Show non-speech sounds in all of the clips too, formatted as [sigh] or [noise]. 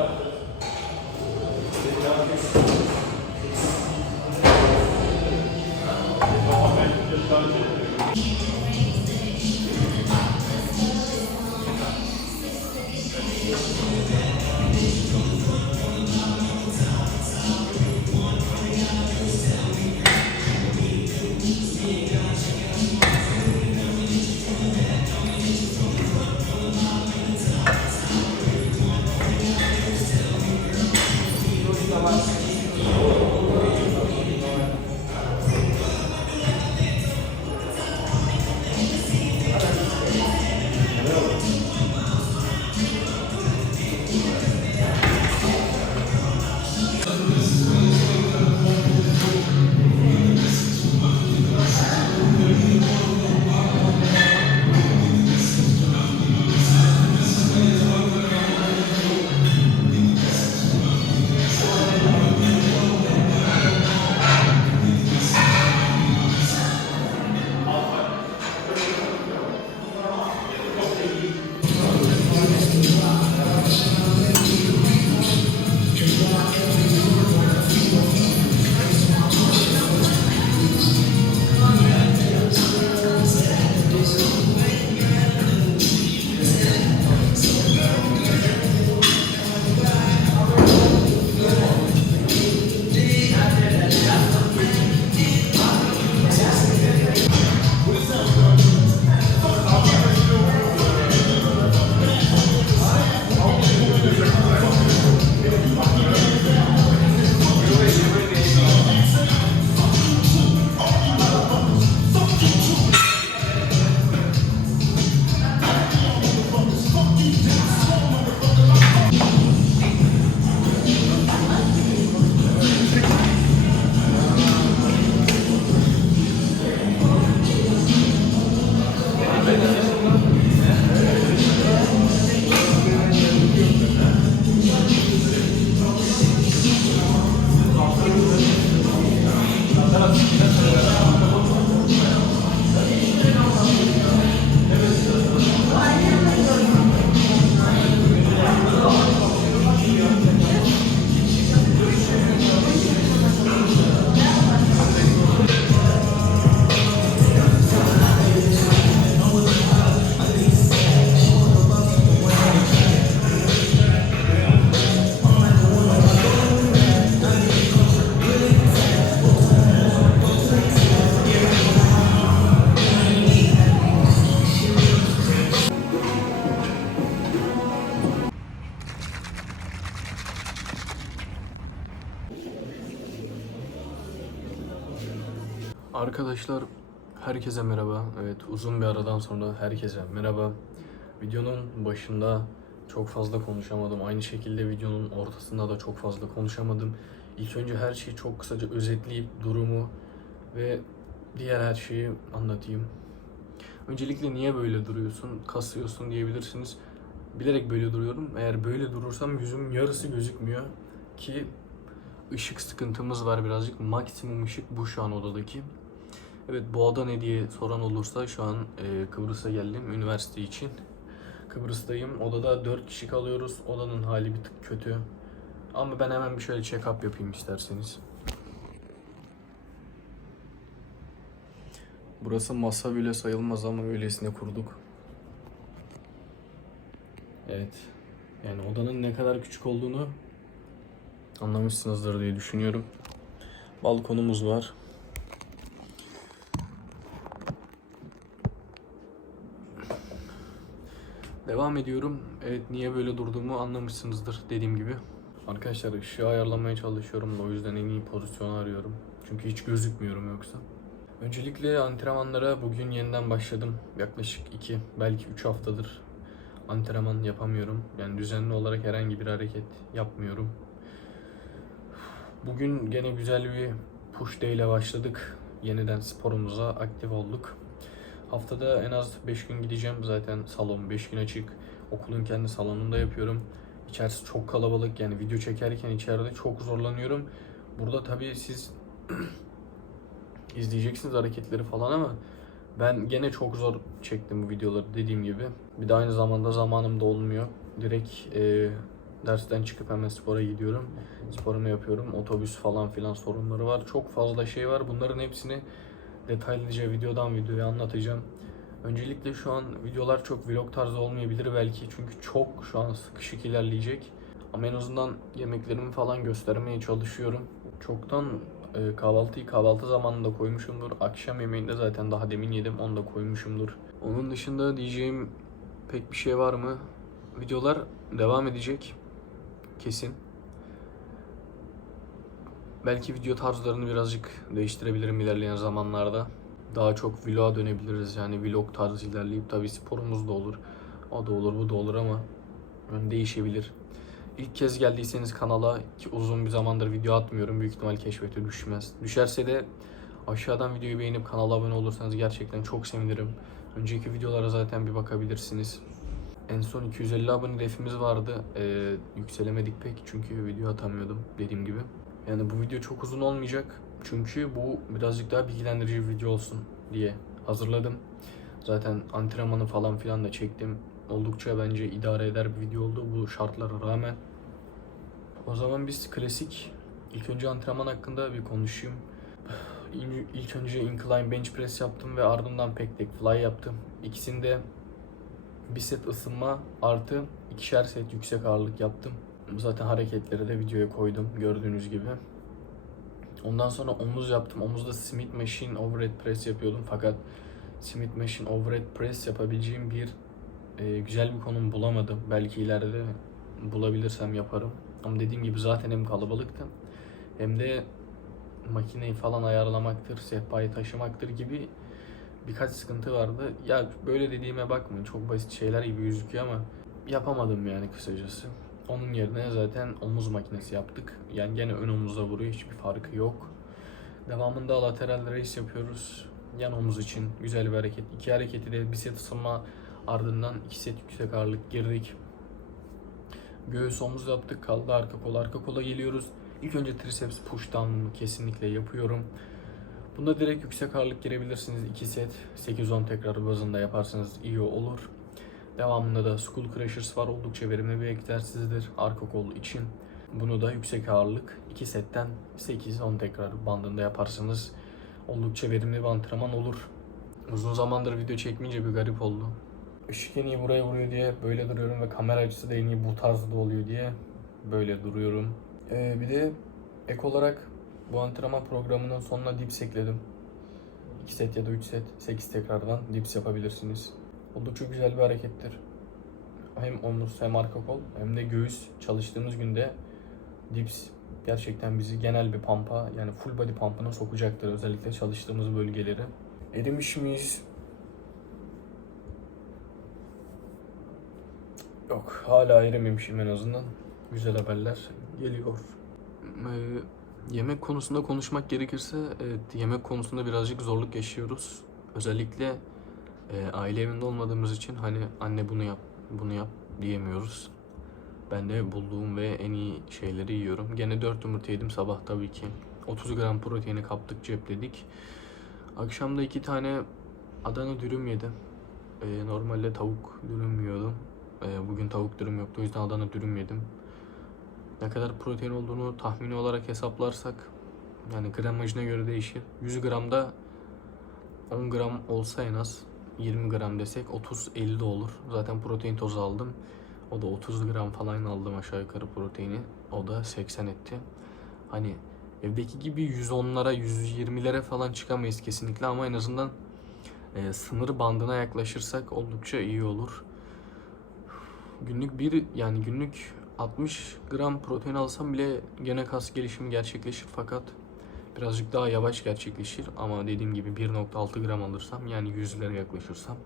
5 var sanırım. Toplar. Arkadaşlar herkese merhaba. Evet uzun bir aradan sonra herkese merhaba. Videonun başında çok fazla konuşamadım. Aynı şekilde videonun ortasında da çok fazla konuşamadım. İlk önce her şeyi çok kısaca özetleyip durumu ve diğer her şeyi anlatayım. Öncelikle niye böyle duruyorsun, kasıyorsun diyebilirsiniz. Bilerek böyle duruyorum. Eğer böyle durursam yüzüm yarısı gözükmüyor ki ışık sıkıntımız var birazcık. Maksimum ışık bu şu an odadaki. Evet bu oda ne diye soran olursa şu an e, Kıbrıs'a geldim üniversite için. Kıbrıs'tayım. Odada 4 kişi kalıyoruz. Odanın hali bir tık kötü. Ama ben hemen bir şöyle check-up yapayım isterseniz. Burası masa bile sayılmaz ama öylesine kurduk. Evet. Yani odanın ne kadar küçük olduğunu anlamışsınızdır diye düşünüyorum. Balkonumuz var. Devam ediyorum. Evet niye böyle durduğumu anlamışsınızdır dediğim gibi. Arkadaşlar ışığı ayarlamaya çalışıyorum o yüzden en iyi pozisyonu arıyorum. Çünkü hiç gözükmüyorum yoksa. Öncelikle antrenmanlara bugün yeniden başladım. Yaklaşık 2 belki 3 haftadır antrenman yapamıyorum. Yani düzenli olarak herhangi bir hareket yapmıyorum. Bugün gene güzel bir push day ile başladık. Yeniden sporumuza aktif olduk. Haftada en az 5 gün gideceğim. Zaten salon 5 gün açık. Okulun kendi salonunda yapıyorum. İçerisi çok kalabalık. Yani video çekerken içeride çok zorlanıyorum. Burada tabii siz [clears throat] izleyeceksiniz hareketleri falan ama ben gene çok zor çektim bu videoları dediğim gibi. Bir de aynı zamanda zamanım da olmuyor. direkt e, dersten çıkıp hemen spora gidiyorum. Sporumu yapıyorum. Otobüs falan filan sorunları var. Çok fazla şey var. Bunların hepsini detaylıca videodan videoya anlatacağım. Öncelikle şu an videolar çok vlog tarzı olmayabilir belki çünkü çok şu an sıkışık ilerleyecek. Ama en azından yemeklerimi falan göstermeye çalışıyorum. Çoktan e, kahvaltıyı kahvaltı zamanında koymuşumdur. Akşam yemeğinde zaten daha demin yedim onu da koymuşumdur. Onun dışında diyeceğim pek bir şey var mı? Videolar devam edecek. Kesin. Belki video tarzlarını birazcık değiştirebilirim ilerleyen zamanlarda. Daha çok vloga dönebiliriz yani vlog tarzı ilerleyip tabi sporumuz da olur. O da olur bu da olur ama yani değişebilir. İlk kez geldiyseniz kanala ki uzun bir zamandır video atmıyorum. Büyük ihtimal keşfete düşmez. Düşerse de aşağıdan videoyu beğenip kanala abone olursanız gerçekten çok sevinirim. Önceki videolara zaten bir bakabilirsiniz. En son 250 abone hedefimiz vardı. Ee, yükselemedik pek çünkü video atamıyordum dediğim gibi. Yani bu video çok uzun olmayacak. Çünkü bu birazcık daha bilgilendirici bir video olsun diye hazırladım. Zaten antrenmanı falan filan da çektim. Oldukça bence idare eder bir video oldu bu şartlara rağmen. O zaman biz klasik ilk önce antrenman hakkında bir konuşayım. İlk- önce incline bench press yaptım ve ardından pec deck fly yaptım. İkisinde bir set ısınma artı ikişer set yüksek ağırlık yaptım. Zaten hareketleri de videoya koydum gördüğünüz gibi. Ondan sonra omuz yaptım. Omuzda Smith Machine Overhead Press yapıyordum fakat Smith Machine Overhead Press yapabileceğim bir e, güzel bir konum bulamadım. Belki ileride bulabilirsem yaparım. Ama dediğim gibi zaten hem kalabalıktım hem de makineyi falan ayarlamaktır, sehpayı taşımaktır gibi birkaç sıkıntı vardı. Ya böyle dediğime bakmayın çok basit şeyler gibi gözüküyor ama yapamadım yani kısacası. Onun yerine zaten omuz makinesi yaptık. Yani gene ön omuza vuruyor hiçbir farkı yok. Devamında lateral raise yapıyoruz. Yan omuz için güzel bir hareket. İki hareketi de bir set ısınma ardından iki set yüksek ağırlık girdik. Göğüs omuz yaptık. Kaldı arka kol. Arka kola geliyoruz. İlk önce triceps push down'unu kesinlikle yapıyorum. Bunda direkt yüksek ağırlık girebilirsiniz. 2 set 8-10 tekrar bazında yaparsanız iyi olur. Devamında da Skull Crushers var. Oldukça verimli bir egzersizdir arka kol için. Bunu da yüksek ağırlık 2 setten 8-10 tekrar bandında yaparsanız oldukça verimli bir antrenman olur. Uzun zamandır video çekmeyince bir garip oldu. Işık en iyi buraya vuruyor diye böyle duruyorum ve kamera açısı da en iyi bu tarzda oluyor diye böyle duruyorum. Ee, bir de ek olarak bu antrenman programının sonuna dips ekledim. 2 set ya da 3 set 8 tekrardan dips yapabilirsiniz. Oldukça güzel bir harekettir. Hem omuz hem arka kol hem de göğüs çalıştığımız günde dips gerçekten bizi genel bir pampa yani full body pump'ına sokacaktır özellikle çalıştığımız bölgeleri. Erimiş miyiz? Yok hala erimemişim en azından. Güzel haberler geliyor. Ee, yemek konusunda konuşmak gerekirse evet yemek konusunda birazcık zorluk yaşıyoruz. Özellikle e, aile evinde olmadığımız için hani anne bunu yap bunu yap diyemiyoruz. Ben de bulduğum ve en iyi şeyleri yiyorum. Gene 4 yumurta yedim sabah tabii ki. 30 gram proteini kaptık cepledik. Akşamda iki tane Adana dürüm yedim. Ee, normalde tavuk dürüm yiyordum. Ee, bugün tavuk dürüm yoktu o yüzden Adana dürüm yedim. Ne kadar protein olduğunu tahmini olarak hesaplarsak yani gramajına göre değişir. 100 gramda 10 gram olsa en az 20 gram desek 30-50 de olur. Zaten protein tozu aldım. O da 30 gram falan aldım aşağı yukarı proteini. O da 80 etti. Hani evdeki gibi 110'lara 120'lere falan çıkamayız kesinlikle ama en azından e, sınır bandına yaklaşırsak oldukça iyi olur. Günlük bir yani günlük 60 gram protein alsam bile gene kas gelişimi gerçekleşir fakat birazcık daha yavaş gerçekleşir ama dediğim gibi 1.6 gram alırsam yani 100'lere yaklaşırsam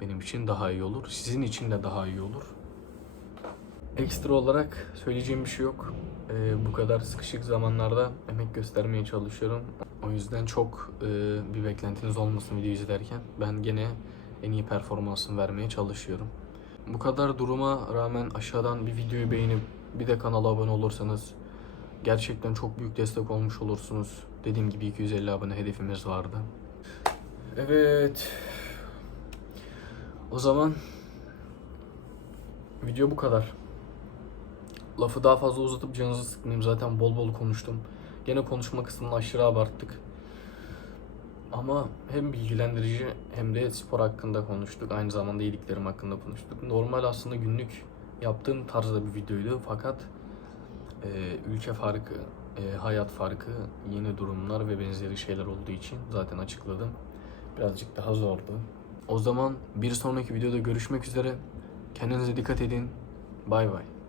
benim için daha iyi olur. Sizin için de daha iyi olur. Ekstra olarak söyleyeceğim bir şey yok. Ee, bu kadar sıkışık zamanlarda emek göstermeye çalışıyorum. O yüzden çok e, bir beklentiniz olmasın video izlerken. Ben gene en iyi performansımı vermeye çalışıyorum. Bu kadar duruma rağmen aşağıdan bir videoyu beğenip bir de kanala abone olursanız gerçekten çok büyük destek olmuş olursunuz. Dediğim gibi 250 abone hedefimiz vardı. Evet. O zaman video bu kadar. Lafı daha fazla uzatıp canınızı sıkmayayım. Zaten bol bol konuştum. Gene konuşma kısmını aşırı abarttık. Ama hem bilgilendirici hem de spor hakkında konuştuk. Aynı zamanda yediklerim hakkında konuştuk. Normal aslında günlük yaptığım tarzda bir videoydu. Fakat e, ülke farkı, e, hayat farkı, yeni durumlar ve benzeri şeyler olduğu için zaten açıkladım. Birazcık daha zordu. O zaman bir sonraki videoda görüşmek üzere. Kendinize dikkat edin. Bay bay.